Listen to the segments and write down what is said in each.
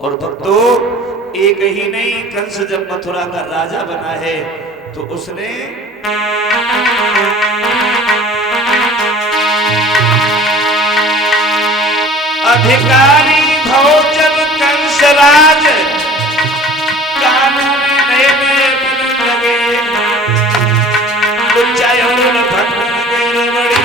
और भक्तों, एक ही नहीं, कंस जब मथुरा का राजा बना है तो उसने अधिकारी भोजन कंस राज कानून नए नए लगे उच्चारण भक्त बड़ी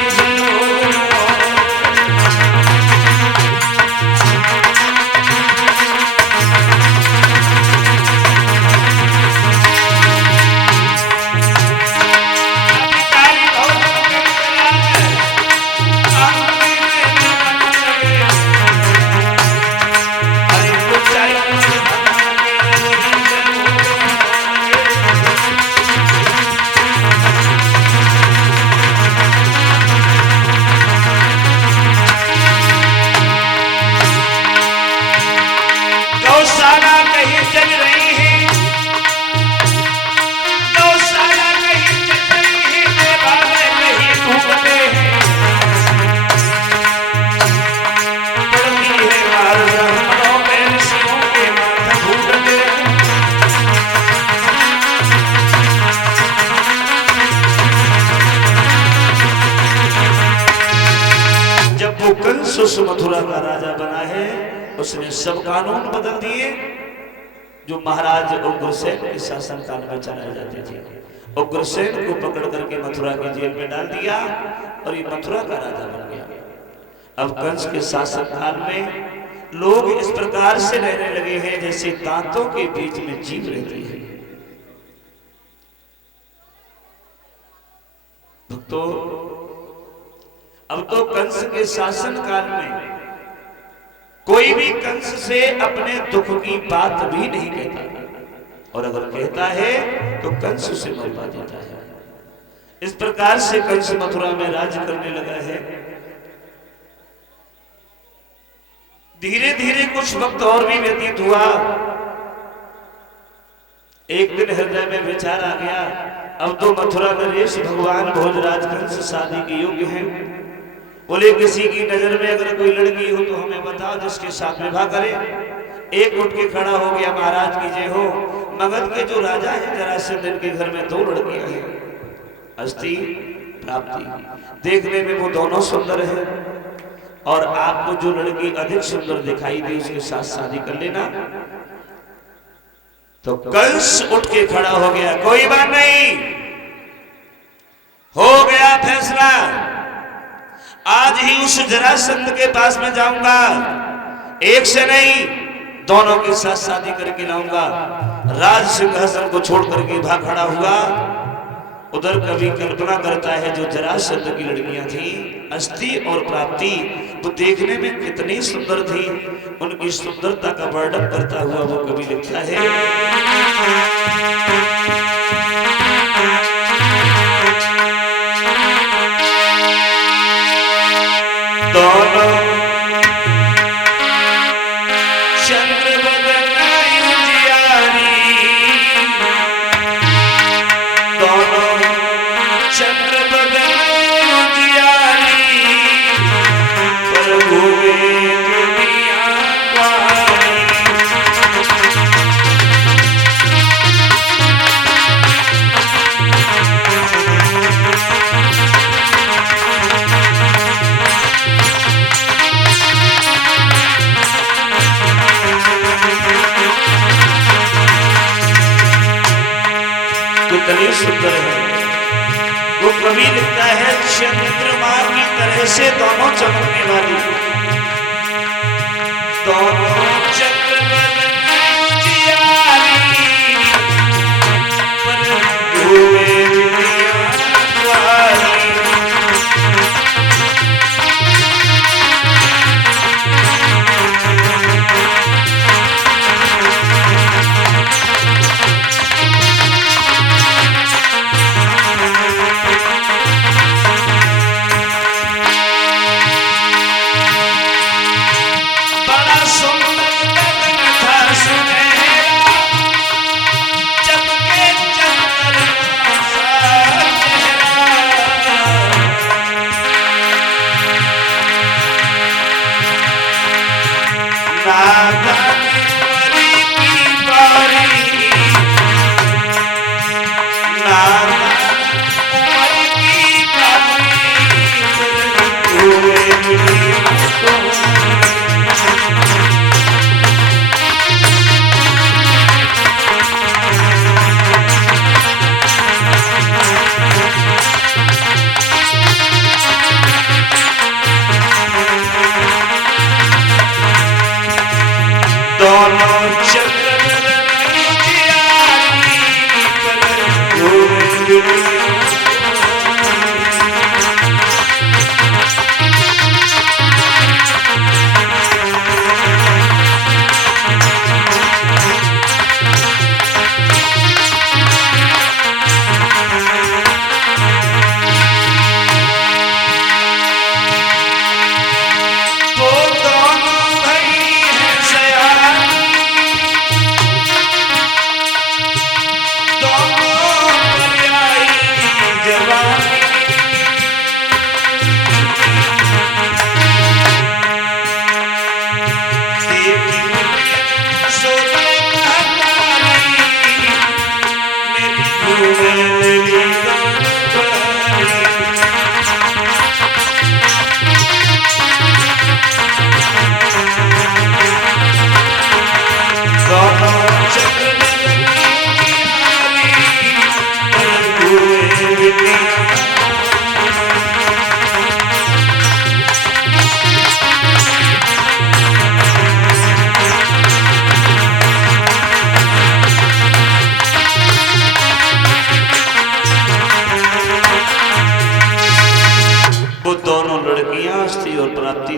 कंस मथुरा का राजा बना है, उसने सब कानून बदल दिए जो महाराज उग्रसेन के शासन काल में चलाए जाते थे। उग्रसेन को पकड़ करके मथुरा की जेल में डाल दिया और ये मथुरा का राजा बन गया। अब कंस के शासन काल में लोग इस प्रकार से रहने लगे हैं जैसे दांतों के बीच में जीभ रहती है। भक्तों, अब तो कंस के शासन काल में कोई भी कंस से अपने दुख की बात भी नहीं कहता, और अगर कहता है तो कंस उसे मरवा देता है। इस प्रकार से कंस मथुरा में राज करने लगा है। धीरे धीरे कुछ वक्त और भी व्यतीत हुआ। एक दिन हृदय में विचार आ गया, अब तो मथुरा नरेश भगवान भोजराज कंस शादी के योग्य हैं। बोले किसी की नजर में अगर कोई लड़की हो तो हमें बताओ, जिसके साथ विवाह करे। एक उठ के खड़ा हो गया, महाराज की जय हो। मगध के जो राजा है जरासंध, के घर में 2 लड़कियां हैं, अस्थि प्राप्ति। देखने में वो दोनों सुंदर है, और आपको जो लड़की अधिक सुंदर दिखाई दे उसके साथ शादी कर लेना। तो कंस उठ के खड़ा हो गया, कोई बात नहीं, हो गया फैसला। आज ही उस जरासंध के पास में जाऊंगा, एक से नहीं दोनों के साथ शादी करके लाऊंगा। राज सिंहासन को छोड़ करके भाग खड़ा हुआ। उधर कवि कल्पना करता है जो जरासंध की लड़कियां थी अस्थि और प्राप्ति, वो देखने में कितनी सुंदर थी, उनकी सुंदरता का वर्णन करता हुआ वो कवि लिखता है, दोनों चंद्र बदनाई उजियारी, दोनों चंद्र बदनाई उजियारी, प्रभु एक मियां प्यारी। कितनी सुंदर है। वो कवि लिखता है, चंद्रमा की तरह से दोनों चमकने वाली, दोनों चंद्र बदनाई उजियारी, प्रभु एक मियां प्यारी। सुंदर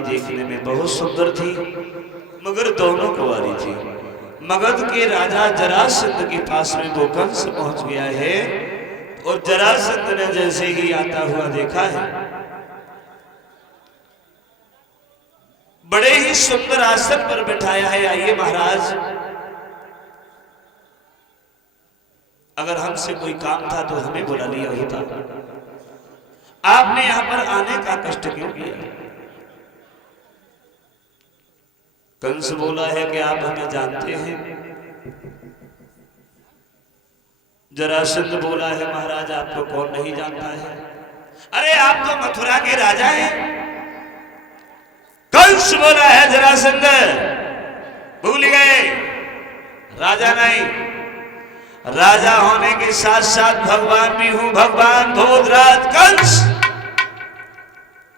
देखने में बहुत सुंदर थी, मगर दोनों कुंवारी थी। मगध के राजा जरासंध के पास में वो कंस पहुंच गया है और जरासंध ने जैसे ही आता हुआ देखा है, बड़े ही सुंदर आसन पर बिठाया है। आइए महाराज, अगर हमसे कोई काम था तो हमें बुला लिया होता, आपने यहां पर आने का कष्ट क्यों किया? कंस बोला है कि आप हमें जानते हैं। जरासंध बोला है महाराज आपको कौन नहीं जानता है? अरे आप तो मथुरा के राजा हैं। कंस बोला है जरासंध भूल गए, राजा नहीं, राजा होने के साथ साथ भगवान भी हूं, भगवान भोजराज कंस।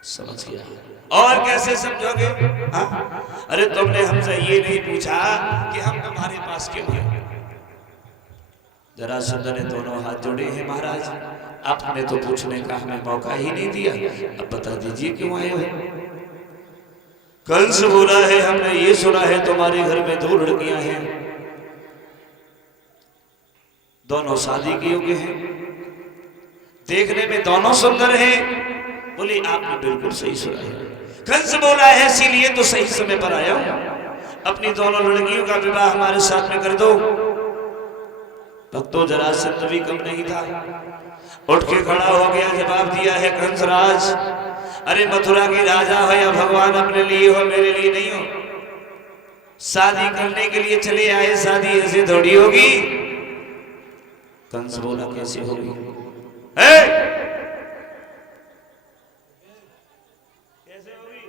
समझ गया? और कैसे समझोगे? हाँ? अरे तुमने हमसे ये नहीं पूछा कि हम तुम्हारे पास क्यों हैं। जरासंध ने दोनों हाथ जोड़े हैं, महाराज आपने तो पूछने का हमें मौका ही नहीं दिया, अब बता दीजिए क्यों आए हो? कंस बोला है हमने ये सुना है तुम्हारे घर में 2 लड़कियां हैं, दोनों शादी के योग्य हैं, देखने में दोनों सुंदर हैं। बोले आपने बिल्कुल सही सुना है। कंस बोला है इसीलिए तो सही समय पर आया हूं, अपनी दोनों लड़कियों का विवाह हमारे साथ में कर दो। भक्तों जरासंध भी कम नहीं था, उठ के खड़ा हो गया, जवाब दिया है कंसराज, अरे मथुरा के राजा हो या भगवान अपने लिए हो, मेरे लिए नहीं हो। शादी करने के लिए चले आए, शादी ऐसे थोड़ी होगी। कंस बोला कैसे होगी? कैसे होगी?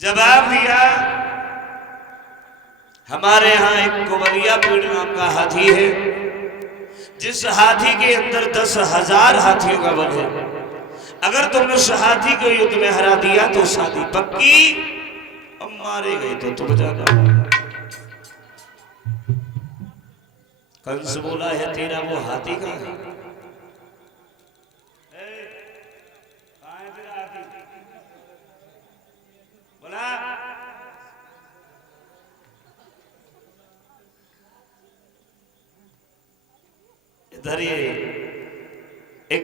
जवाब दिया, हमारे यहां एक कुंवरिया पेड़ नाम का हाथी है, जिस हाथी के अंदर 10,000 हाथियों का बल है। अगर तुमने उस हाथी को युद्ध में हरा दिया तो शादी पक्की, अब मारे गए तो तुम जाना। कंस बोला है तेरा वो हाथी कहां है? बोला इधर ये